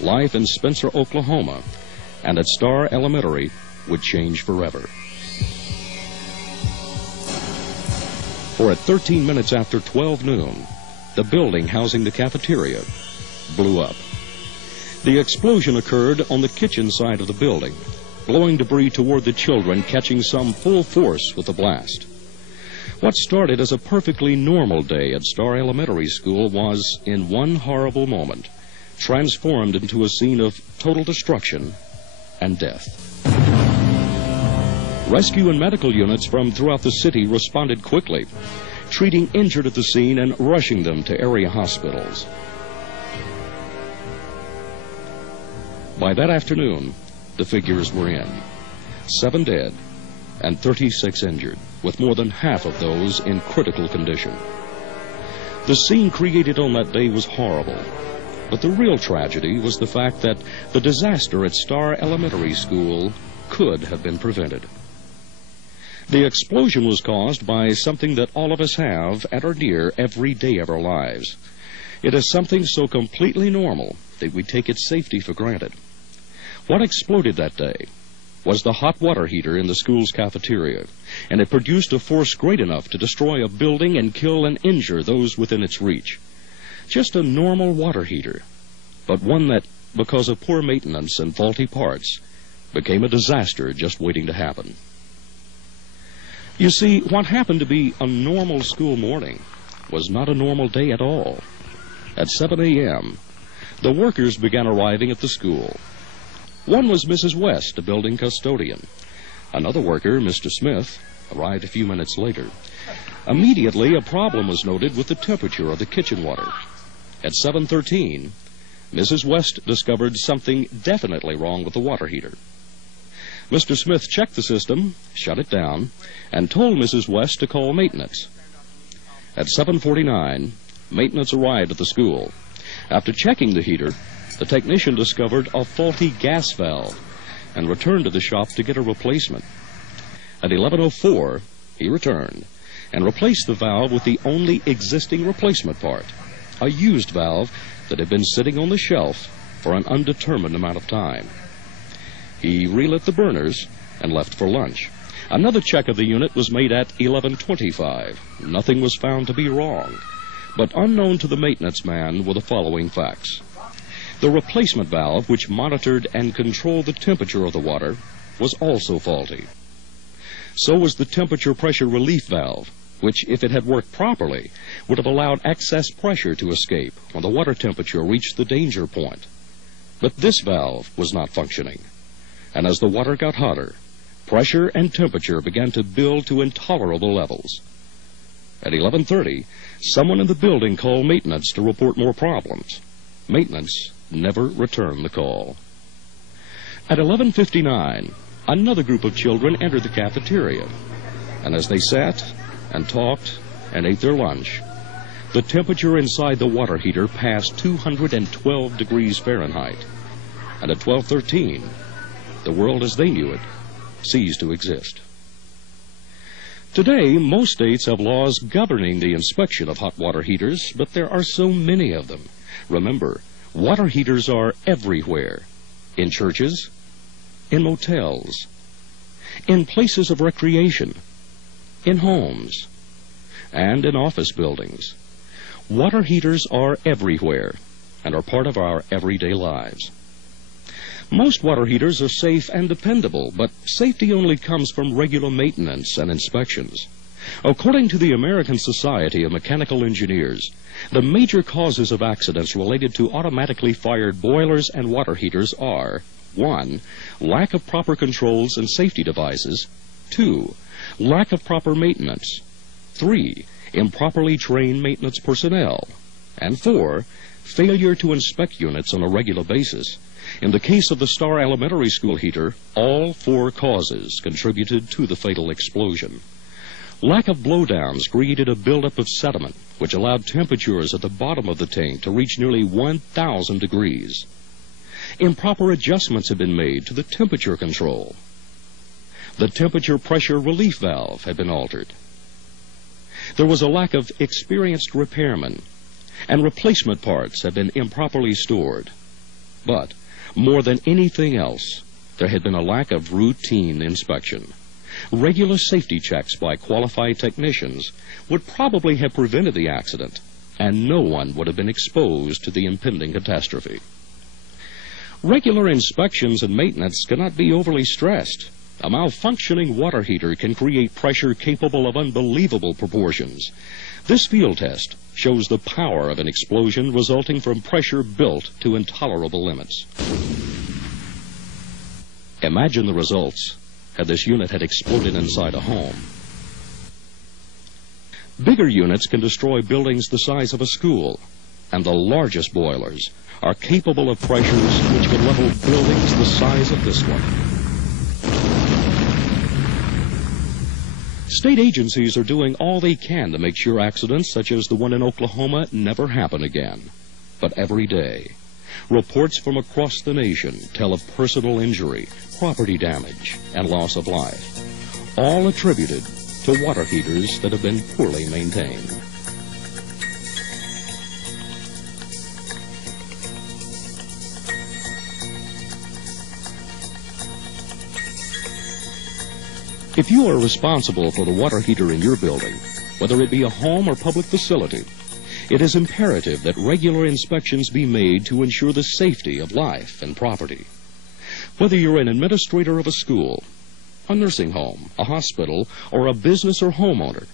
life in Spencer, Oklahoma, and at Star Elementary would change forever. For at 13 minutes after 12 noon, the building housing the cafeteria blew up. The explosion occurred on the kitchen side of the building, blowing debris toward the children, catching some full force with the blast. What started as a perfectly normal day at Star Elementary School was, in one horrible moment, transformed into a scene of total destruction and death. Rescue and medical units from throughout the city responded quickly, treating injured at the scene and rushing them to area hospitals. By that afternoon, the figures were in. 7 dead and 36 injured, with more than half of those in critical condition. The scene created on that day was horrible, but the real tragedy was the fact that the disaster at Star Elementary School could have been prevented. The explosion was caused by something that all of us have at or near every day of our lives. It is something so completely normal that we take its safety for granted. What exploded that day was the hot water heater in the school's cafeteria, and it produced a force great enough to destroy a building and kill and injure those within its reach. Just a normal water heater, but one that, because of poor maintenance and faulty parts, became a disaster just waiting to happen. You see, what happened to be a normal school morning was not a normal day at all. At 7 a.m., the workers began arriving at the school. One was Mrs. West, a building custodian. Another worker, Mr. Smith, arrived a few minutes later. Immediately, a problem was noted with the temperature of the kitchen water. At 7:13, Mrs. West discovered something definitely wrong with the water heater. Mr. Smith checked the system, shut it down, and told Mrs. West to call maintenance. At 7:49, maintenance arrived at the school. After checking the heater, the technician discovered a faulty gas valve and returned to the shop to get a replacement. At 11:04, he returned and replaced the valve with the only existing replacement part, a used valve that had been sitting on the shelf for an undetermined amount of time. He relit the burners and left for lunch. Another check of the unit was made at 11:25. Nothing was found to be wrong, but unknown to the maintenance man were the following facts. The replacement valve, which monitored and controlled the temperature of the water, was also faulty. So was the temperature pressure relief valve, which, if it had worked properly, would have allowed excess pressure to escape when the water temperature reached the danger point. But this valve was not functioning, and as the water got hotter, pressure and temperature began to build to intolerable levels. At 11:30, someone in the building called maintenance to report more problems. Maintenance never returned the call. At 11:59, another group of children entered the cafeteria, and as they sat and talked and ate their lunch, the temperature inside the water heater passed 212 degrees Fahrenheit, and at 12:13, the world as they knew it ceased to exist. Today, most states have laws governing the inspection of hot water heaters, but there are so many of them. Remember, water heaters are everywhere, in churches, in motels, in places of recreation, in homes, and in office buildings. Water heaters are everywhere and are part of our everyday lives. Most water heaters are safe and dependable, but safety only comes from regular maintenance and inspections. According to the American Society of Mechanical Engineers, the major causes of accidents related to automatically fired boilers and water heaters are: 1. Lack of proper controls and safety devices. 2. Lack of proper maintenance. 3. Improperly trained maintenance personnel. And 4. Failure to inspect units on a regular basis. In the case of the Star Elementary School heater, all 4 causes contributed to the fatal explosion. Lack of blowdowns created a buildup of sediment, which allowed temperatures at the bottom of the tank to reach nearly 1,000 degrees. Improper adjustments have been made to the temperature control. The temperature pressure relief valve had been altered. There was a lack of experienced repairmen, and replacement parts had been improperly stored. But, more than anything else, there had been a lack of routine inspection. Regular safety checks by qualified technicians would probably have prevented the accident, and no one would have been exposed to the impending catastrophe. Regular inspections and maintenance cannot be overly stressed. A malfunctioning water heater can create pressure capable of unbelievable proportions. This field test shows the power of an explosion resulting from pressure built to intolerable limits. Imagine the results had this unit had exploded inside a home. Bigger units can destroy buildings the size of a school, and the largest boilers are capable of pressures which can level buildings the size of this one. State agencies are doing all they can to make sure accidents such as the one in Oklahoma never happen again. But every day, reports from across the nation tell of personal injury, property damage, and loss of life, all attributed to water heaters that have been poorly maintained. If you are responsible for the water heater in your building, whether it be a home or public facility, it is imperative that regular inspections be made to ensure the safety of life and property. Whether you're an administrator of a school, a nursing home, a hospital, or a business or homeowner,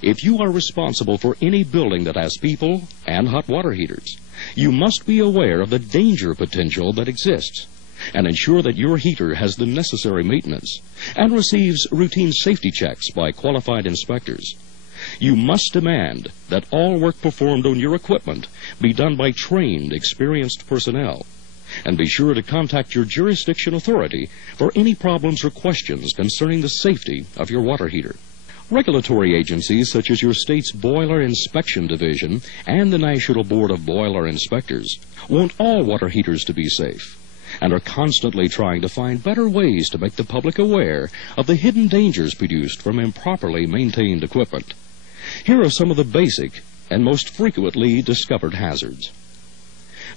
if you are responsible for any building that has people and hot water heaters, you must be aware of the danger potential that exists and ensure that your heater has the necessary maintenance and receives routine safety checks by qualified inspectors. You must demand that all work performed on your equipment be done by trained, experienced personnel, and be sure to contact your jurisdiction authority for any problems or questions concerning the safety of your water heater. Regulatory agencies such as your state's Boiler Inspection Division and the National Board of Boiler Inspectors want all water heaters to be safe, and are constantly trying to find better ways to make the public aware of the hidden dangers produced from improperly maintained equipment. Here are some of the basic and most frequently discovered hazards.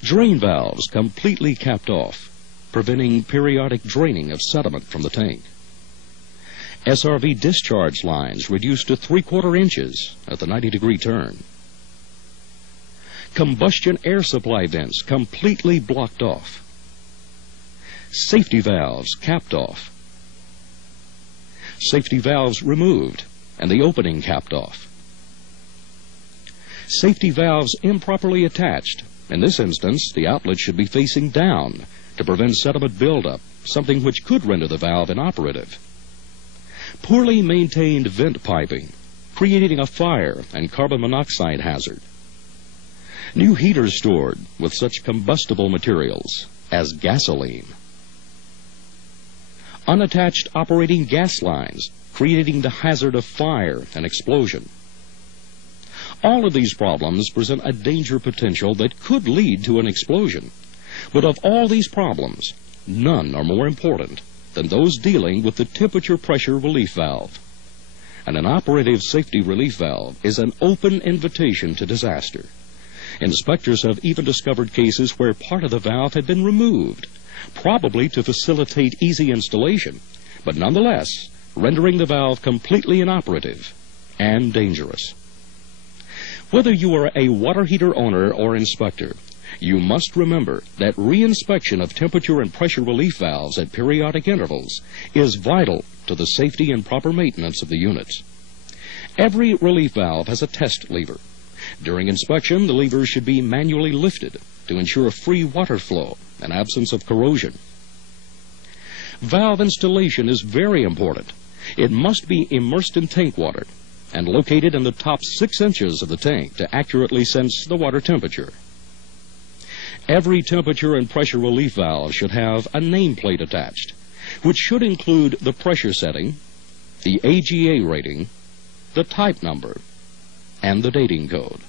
Drain valves completely capped off, preventing periodic draining of sediment from the tank. SRV discharge lines reduced to 3/4 inches at the 90-degree turn. Combustion air supply vents completely blocked off. Safety valves capped off. Safety valves removed and the opening capped off. Safety valves improperly attached. In this instance, the outlet should be facing down to prevent sediment buildup, something which could render the valve inoperative. Poorly maintained vent piping, creating a fire and carbon monoxide hazard. New heaters stored with such combustible materials as gasoline. Unattached operating gas lines, creating the hazard of fire and explosion. All of these problems present a danger potential that could lead to an explosion. But of all these problems, none are more important than those dealing with the temperature pressure relief valve. And an operative safety relief valve is an open invitation to disaster. Inspectors have even discovered cases where part of the valve had been removed, probably to facilitate easy installation, but nonetheless rendering the valve completely inoperative and dangerous. Whether you are a water heater owner or inspector, you must remember that reinspection of temperature and pressure relief valves at periodic intervals is vital to the safety and proper maintenance of the units. Every relief valve has a test lever. During inspection, the lever should be manually lifted to ensure free water flow and absence of corrosion. Valve installation is very important. It must be immersed in tank water and located in the top 6 inches of the tank to accurately sense the water temperature. Every temperature and pressure relief valve should have a nameplate attached, which should include the pressure setting, the AGA rating, the type number, and the dating code.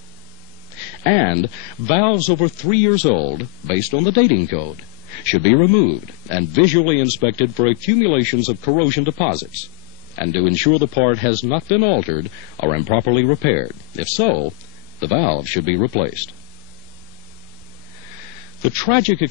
And valves over 3 years old, based on the dating code, should be removed and visually inspected for accumulations of corrosion deposits, and to ensure the part has not been altered or improperly repaired. If so, the valve should be replaced. The tragic